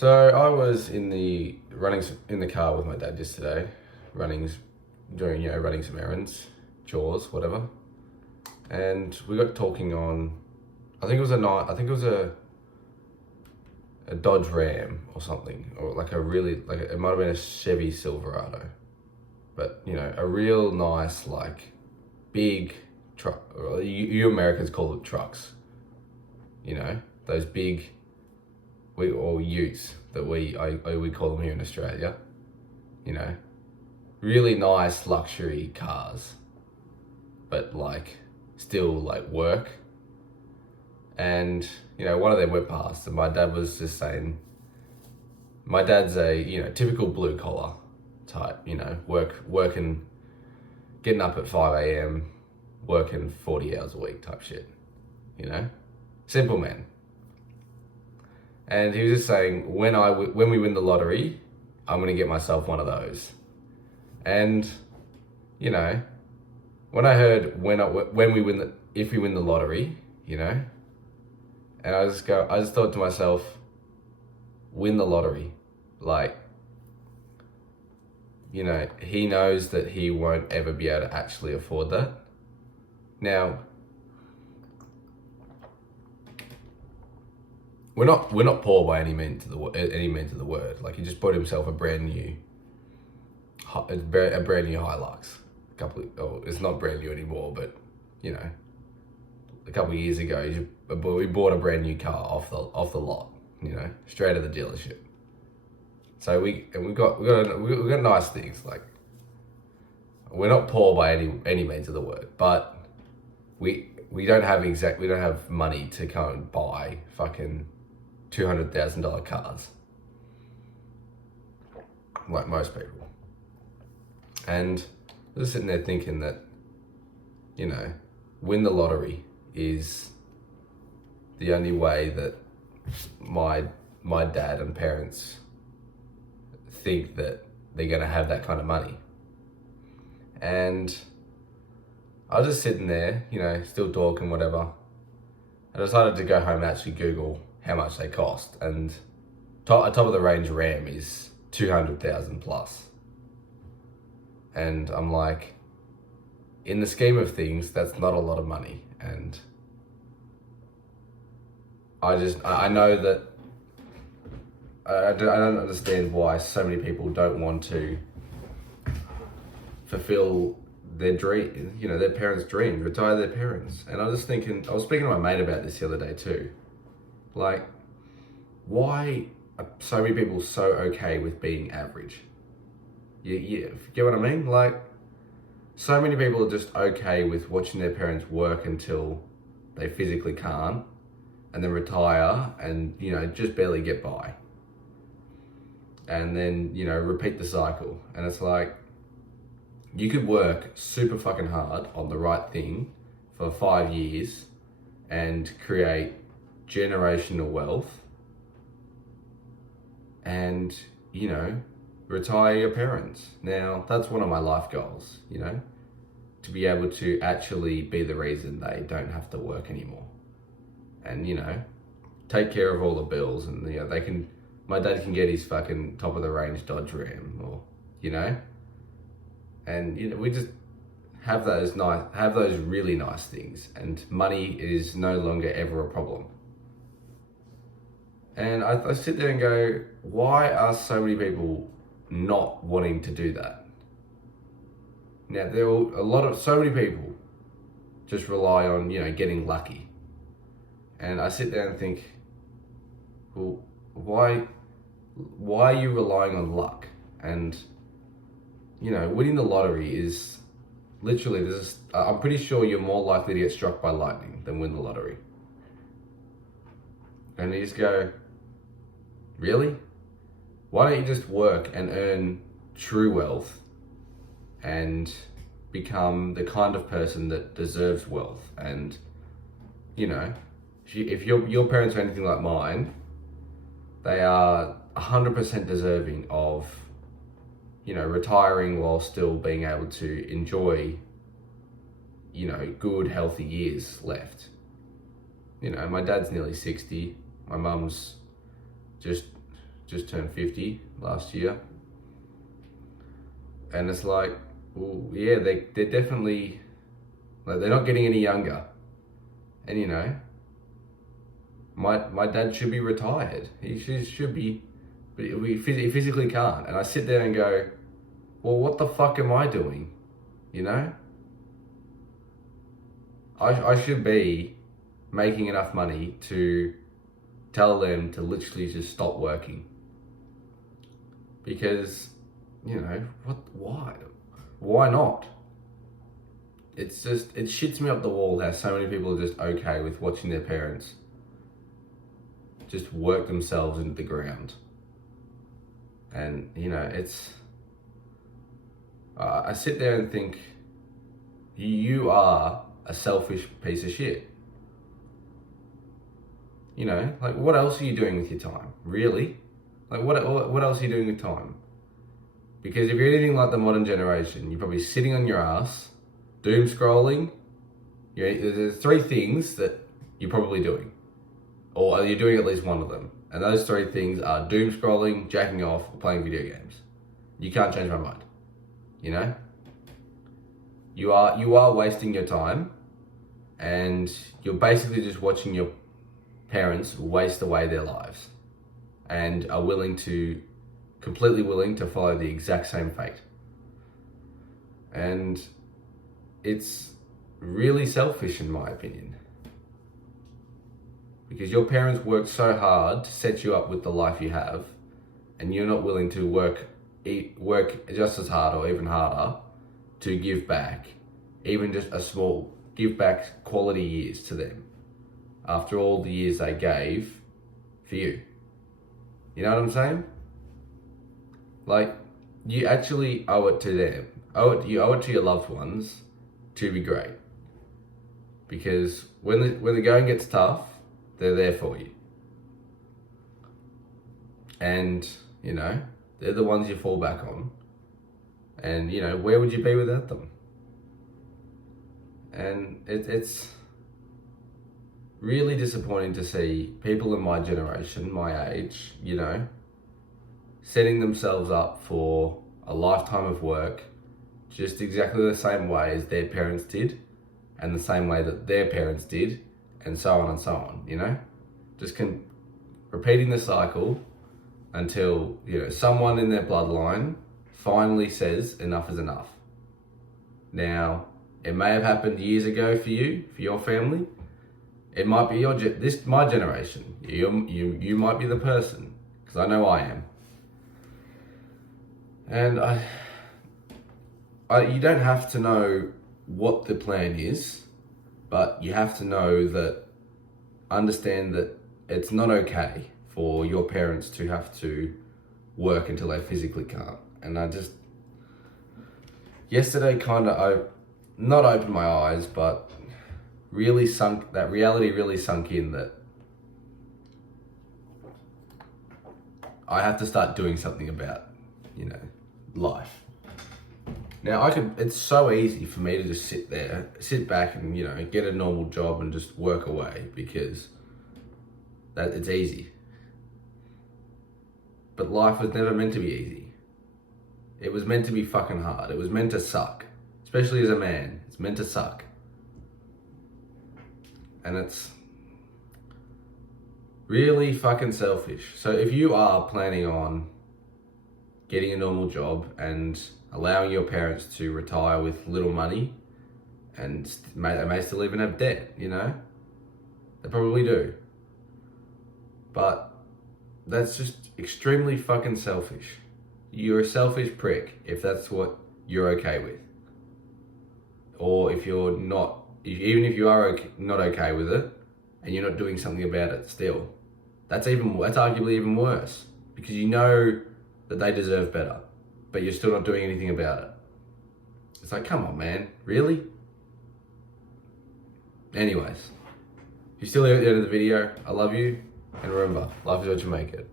So I was running in the car with my dad yesterday, running some errands, chores, whatever, and we got talking on. I think it was a Dodge Ram or something, or it might have been a Chevy Silverado, but a real nice big truck. You Americans call it trucks, those big. Or utes that we call them here in Australia, really nice luxury cars, but still work. And one of them went past, and my dad was just saying, my dad's a typical blue collar type, working, getting up at 5 a.m, working 40 hours a week type shit, simple man. And he was just saying, when we win the lottery, I'm gonna get myself one of those. And when I heard if we win the lottery, and I just thought to myself, win the lottery, he knows that he won't ever be able to actually afford that. Now, we're not poor by any means of the word. He just bought himself a brand new Hilux. It's not brand new anymore, but a couple of years ago, we bought a brand new car off the lot. Straight out of the dealership. So we got nice things. We're not poor by any means of the word, but we don't have money to go and buy fucking $200,000 cars, like most people. And I was just sitting there thinking that, win the lottery is the only way that my dad and parents think that they're gonna have that kind of money. And I was just sitting there, still talking, whatever. I decided to go home and actually Google how much they cost, and top of the range Ram is 200,000 plus. And I'm like, in the scheme of things, that's not a lot of money. And I know that I don't understand why so many people don't want to fulfill their dream, their parents' dreams, retire their parents. And I was just thinking, I was speaking to my mate about this the other day too. Why are so many people so okay with being average? You get what I mean? So many people are just okay with watching their parents work until they physically can't, and then retire and, just barely get by. And then, repeat the cycle. And it's you could work super fucking hard on the right thing for 5 years and create generational wealth and, retire your parents. Now, that's one of my life goals, to be able to actually be the reason they don't have to work anymore. And, take care of all the bills, and, my dad can get his fucking top of the range Dodge Ram, or, and, we just have those really nice things, and money is no longer ever a problem. And I sit there and go, why are so many people not wanting to do that? Now, so many people just rely on, getting lucky. And I sit there and think, well, why are you relying on luck? And, winning the lottery is literally, I'm pretty sure you're more likely to get struck by lightning than win the lottery. And you just go, really? Why don't you just work and earn true wealth and become the kind of person that deserves wealth? And, if your parents are anything like mine, they are 100% deserving of, retiring while still being able to enjoy, good, healthy years left. My dad's nearly 60. My mum's just just turned 50 last year. And it's like, well, yeah, they're definitely, like, they're not getting any younger. And you know, my dad should be retired. He should be, but he physically can't. And I sit there and go, well, what the fuck am I doing? You know? I should be making enough money to tell them to literally just stop working. Because, you know, why not? It's just, it shits me up the wall how so many people are just okay with watching their parents just work themselves into the ground. And, you know, it's, I sit there and think, you are a selfish piece of shit. You know, like, what else are you doing with your time? Really? Like, what else are you doing with time? Because if you're anything like the modern generation, you're probably sitting on your ass, doom scrolling. There's three things that you're probably doing. Or you're doing at least one of them. And those three things are doom scrolling, jacking off, or playing video games. You can't change my mind. You know? You are wasting your time, and you're basically just watching your parents waste away their lives and are completely willing to follow the exact same fate. And it's really selfish in my opinion. Because your parents worked so hard to set you up with the life you have, and you're not willing to work just as hard or even harder to give back, even just a small, give back quality years to them after all the years they gave for you. You know what I'm saying? Like, you actually owe it to them. You owe it to your loved ones to be great. Because when the going gets tough, they're there for you. And, you know, they're the ones you fall back on. And, you know, where would you be without them? And it's really disappointing to see people in my generation, my age, you know, setting themselves up for a lifetime of work just exactly the same way as their parents did, and the same way that their parents did, and so on and so on, you know? Just repeating the cycle until, you know, someone in their bloodline finally says enough is enough. Now, it may have happened years ago for you, for your family. It might be my generation. You might be the person, because I know I am. And you don't have to know what the plan is, but you have to understand that it's not okay for your parents to have to work until they physically can't. And yesterday kind of, not opened my eyes, but that reality really sunk in, that I have to start doing something about, you know, life. Now it's so easy for me to just sit back and, you know, get a normal job and just work away, because it's easy. But life was never meant to be easy. It was meant to be fucking hard. It was meant to suck. Especially as a man, it's meant to suck. And it's really fucking selfish. So if you are planning on getting a normal job and allowing your parents to retire with little money, and they may still even have debt, you know? They probably do. But that's just extremely fucking selfish. You're a selfish prick if that's what you're okay with. Or if you're not, even if you are not okay with it, and you're not doing something about it still, that's arguably even worse, because you know that they deserve better, but you're still not doing anything about it. It's like, come on, man, really? Anyways, if you're still here at the end of the video, I love you, and remember, life is what you make it.